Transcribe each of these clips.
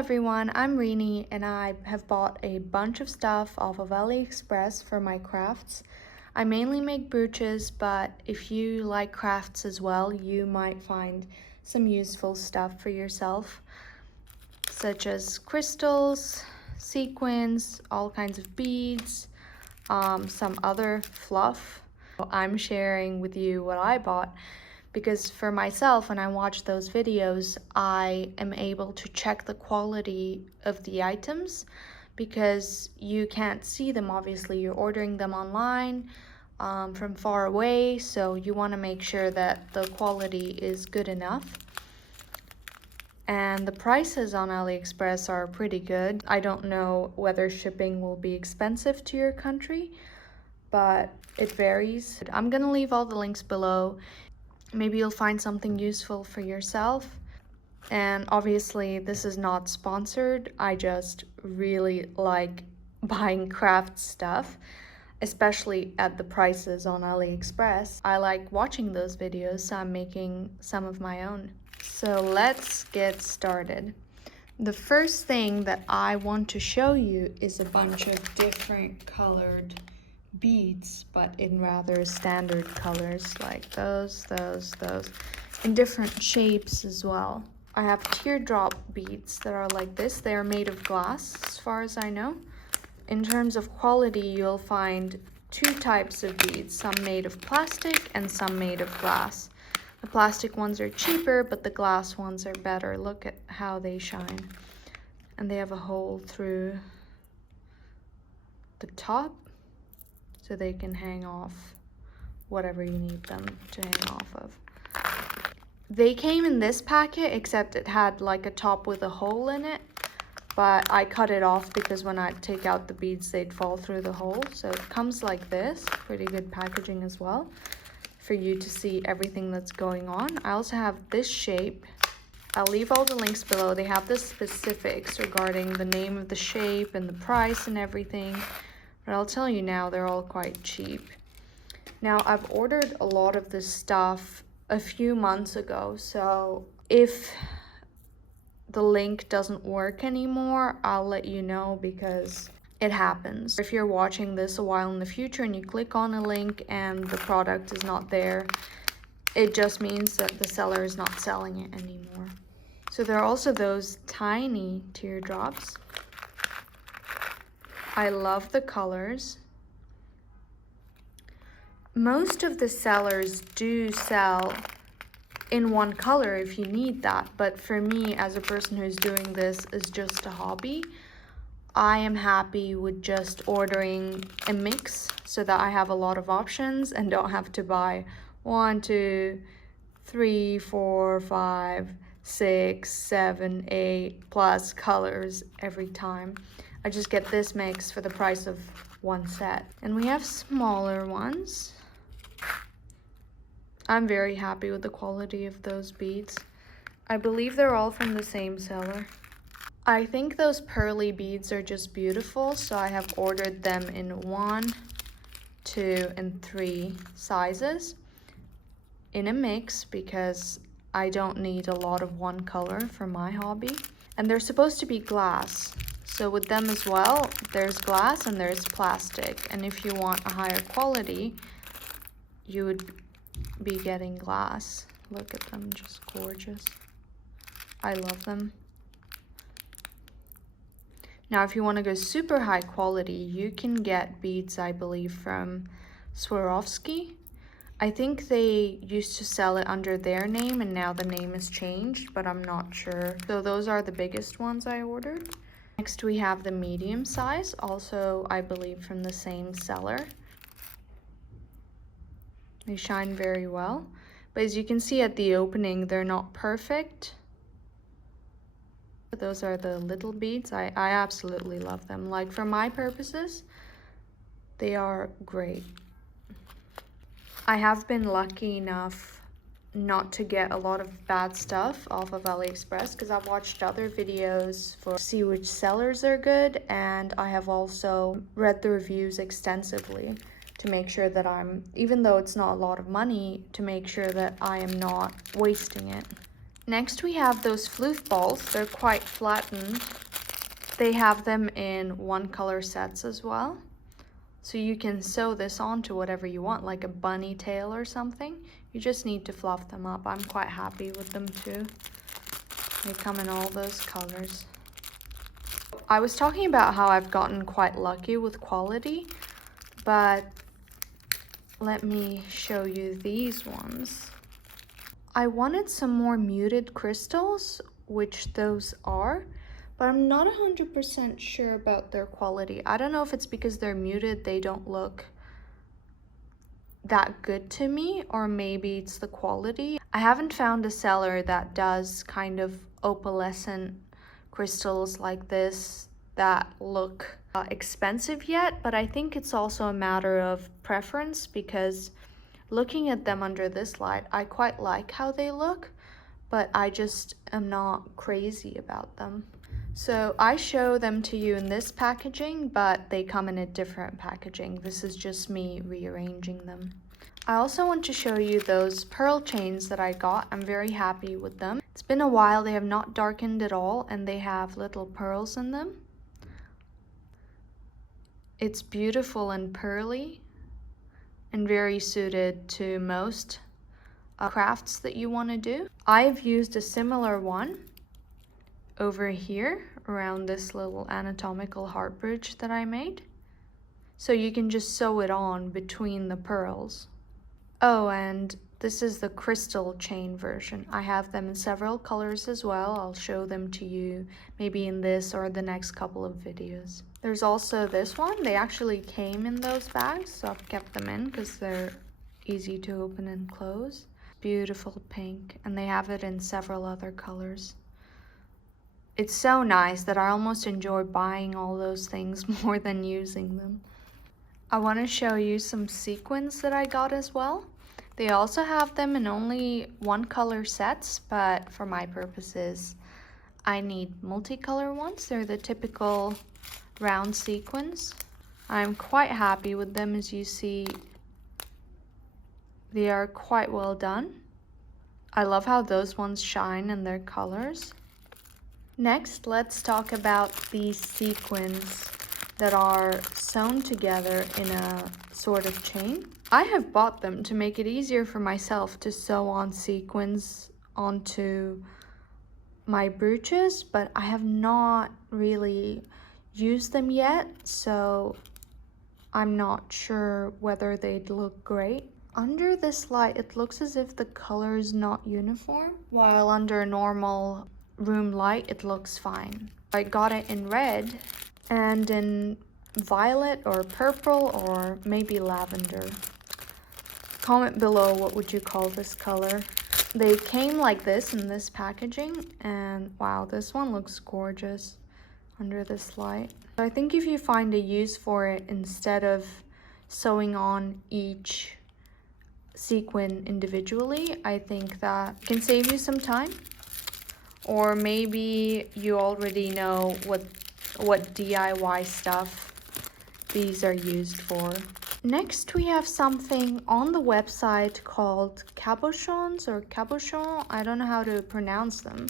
everyone, I'm Rini and I have bought a bunch of stuff off of Aliexpress for my crafts. I mainly make brooches, but if you like crafts as well, you might find some useful stuff for yourself, such as crystals, sequins, all kinds of beads, some other fluff. I'm sharing with you what I bought because for myself, when I watch those videos, I am able to check the quality of the items because you can't see them. Obviously, you're ordering them online from far away, so you want to make sure that the quality is good enough. And the prices on AliExpress are pretty good. I don't know whether shipping will be expensive to your country, but it varies. I'm gonna leave all the links below. Maybe you'll find something useful for yourself. And obviously this is not sponsored. I just really like buying craft stuff, especially at the prices on AliExpress. I like watching those videos, so I'm making some of my own. So let's get started. The first thing that I want to show you is a bunch of different colored beads, but in rather standard colors, like those, in different shapes as well. I have teardrop beads that are like this. They are made of glass, as far as I know. In terms of quality, you'll find two types of beads, some made of plastic and some made of glass. The plastic ones are cheaper, but the glass ones are better. Look at how they shine. And they have a hole through the top, so they can hang off whatever you need them to hang off of. They came in this packet, except it had like a top with a hole in it, but I cut it off because when I take out the beads, they'd fall through the hole. So it comes like this, pretty good packaging as well, for you to see everything that's going on. I also have this shape. I'll leave all the links below. They have the specifics regarding the name of the shape and the price and everything. But I'll tell you now, they're all quite cheap. Now, I've ordered a lot of this stuff a few months ago, so if the link doesn't work anymore, I'll let you know because it happens. If you're watching this a while in the future and you click on a link and the product is not there, it just means that the seller is not selling it anymore. So there are also those tiny teardrops. I love the colors. Most of the sellers do sell in one color if you need that, but for me, as a person who's doing this as just a hobby, I am happy with just ordering a mix so that I have a lot of options and don't have to buy 1, 2, 3, 4, 5, 6, 7, 8 plus colors every time. I just get this mix for the price of one set. And we have smaller ones. I'm very happy with the quality of those beads. I believe they're all from the same seller. I think those pearly beads are just beautiful, so I have ordered them in 1, 2, and 3 sizes in a mix because I don't need a lot of one color for my hobby. And they're supposed to be glass. So with them as well, there's glass and there's plastic. And if you want a higher quality, you would be getting glass. Look at them, just gorgeous. I love them. Now, if you want to go super high quality, you can get beads, I believe, from Swarovski. I think they used to sell it under their name and now the name has changed, but I'm not sure. So those are the biggest ones I ordered. Next we have the medium size, also I believe from the same seller. They shine very well, but as you can see at the opening, they're not perfect. Those are the little beads. I absolutely love them. Like for my purposes, they are great. I have been lucky enough not to get a lot of bad stuff off of AliExpress because I've watched other videos to see which sellers are good, and I have also read the reviews extensively to make sure that I'm, even though it's not a lot of money, to make sure that I am not wasting it. Next we have those floof balls. They're quite flattened. They have them in one color sets as well. So you can sew this onto whatever you want, like a bunny tail or something. You just need to fluff them up. I'm quite happy with them too. They come in all those colors. I was talking about how I've gotten quite lucky with quality, but let me show you these ones. I wanted some more muted crystals, which those are, but I'm not 100% sure about their quality. I don't know if it's because they're muted, they don't look that good to me, or maybe it's the quality. I haven't found a seller that does kind of opalescent crystals like this that look expensive yet, but I think it's also a matter of preference, because looking at them under this light, I quite like how they look, but I just am not crazy about them. So I show them to you in this packaging, but they come in a different packaging. This is just me rearranging them. I also want to show you those pearl chains that I got. I'm very happy with them. It's been a while, they have not darkened at all, and they have little pearls in them. It's beautiful and pearly and very suited to most crafts that you want to do. I've used a similar one over here around this little anatomical heart bridge that I made. So you can just sew it on between the pearls. Oh, and this is the crystal chain version. I have them in several colors as well. I'll show them to you maybe in this or the next couple of videos. There's also this one. They actually came in those bags, so I've kept them in because they're easy to open and close. Beautiful pink, and they have it in several other colors. It's so nice that I almost enjoy buying all those things more than using them. I want to show you some sequins that I got as well. They also have them in only one color sets, but for my purposes, I need multicolor ones. They're the typical round sequins. I'm quite happy with them. As you see, they are quite well done. I love how those ones shine in their colors. Next, let's talk about these sequins that are sewn together in a sort of chain. I have bought them to make it easier for myself to sew on sequins onto my brooches, but I have not really used them yet, so I'm not sure whether they'd look great. Under this light, it looks as if the color is not uniform, while under normal room light, it looks fine. I got it in red and in violet or purple or maybe lavender. Comment below, what would you call this color? They came like this in this packaging, and wow, this one looks gorgeous under this light. I think if you find a use for it, instead of sewing on each sequin individually, I think that can save you some time. Or maybe you already know what DIY stuff these are used for. Next, we have something on the website called cabochons or cabochon. I don't know how to pronounce them,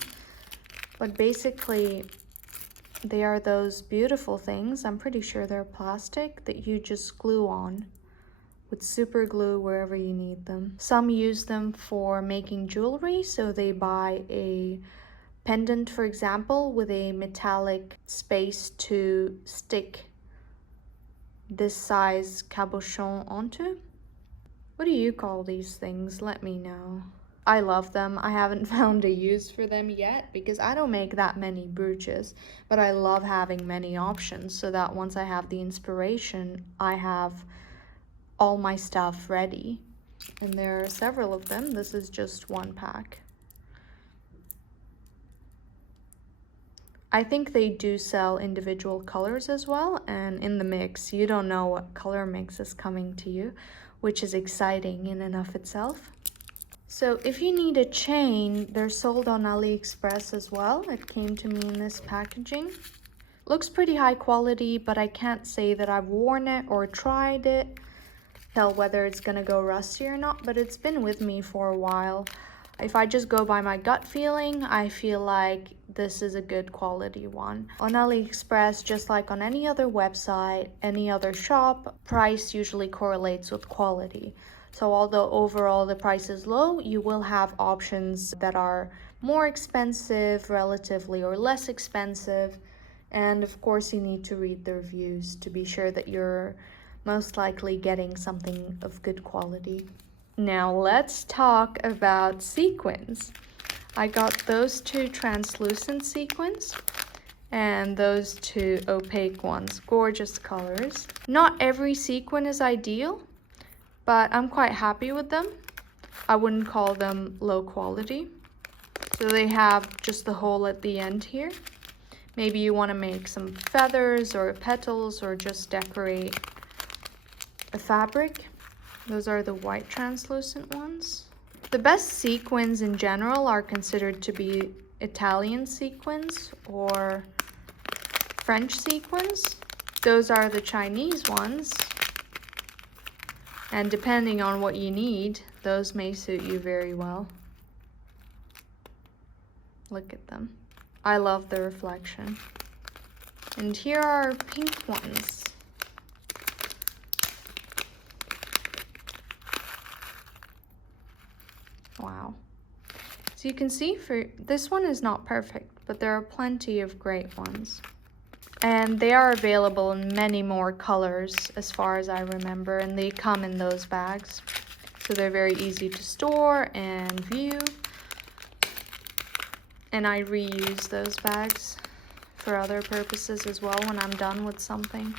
but basically they are those beautiful things. I'm pretty sure they're plastic that you just glue on with super glue wherever you need them. Some use them for making jewelry, so they buy a pendant, for example, with a metallic space to stick this size cabochon onto. What do you call these things? Let me know. I love them. I haven't found a use for them yet because I don't make that many brooches, but I love having many options so that once I have the inspiration, I have all my stuff ready. And there are several of them. This is just one pack. I think they do sell individual colors as well, and in the mix, you don't know what color mix is coming to you, which is exciting in and of itself. So if you need a chain, they're sold on Aliexpress as well. It came to me in this packaging. Looks pretty high quality, but I can't say that I've worn it or tried it, tell whether it's gonna go rusty or not, but it's been with me for a while. If I just go by my gut feeling, I feel like this is a good quality one. On Aliexpress, just like on any other website, any other shop, price usually correlates with quality. So although overall the price is low, you will have options that are more expensive relatively or less expensive. And of course you need to read the reviews to be sure that you're most likely getting something of good quality. Now let's talk about sequins. I got those two translucent sequins and those two opaque ones. Gorgeous colors. Not every sequin is ideal, but I'm quite happy with them. I wouldn't call them low quality. So they have just the hole at the end here. Maybe you want to make some feathers or petals or just decorate a fabric. Those are the white translucent ones. The best sequins in general are considered to be Italian sequins or French sequins. Those are the Chinese ones. And depending on what you need, those may suit you very well. Look at them. I love the reflection. And here are pink ones. Wow. So you can see for this one is not perfect, but there are plenty of great ones. And they are available in many more colors as far as I remember, and they come in those bags. So they're very easy to store and view. And I reuse those bags for other purposes as well when I'm done with something.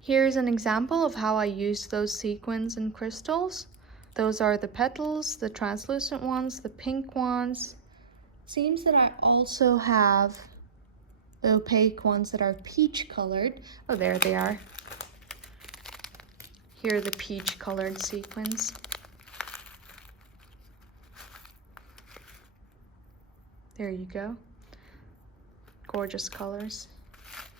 Here's an example of how I use those sequins and crystals. Those are the petals, the translucent ones, the pink ones. Seems that I also have the opaque ones that are peach colored. Oh, there they are. Here are the peach colored sequins. There you go. Gorgeous colors.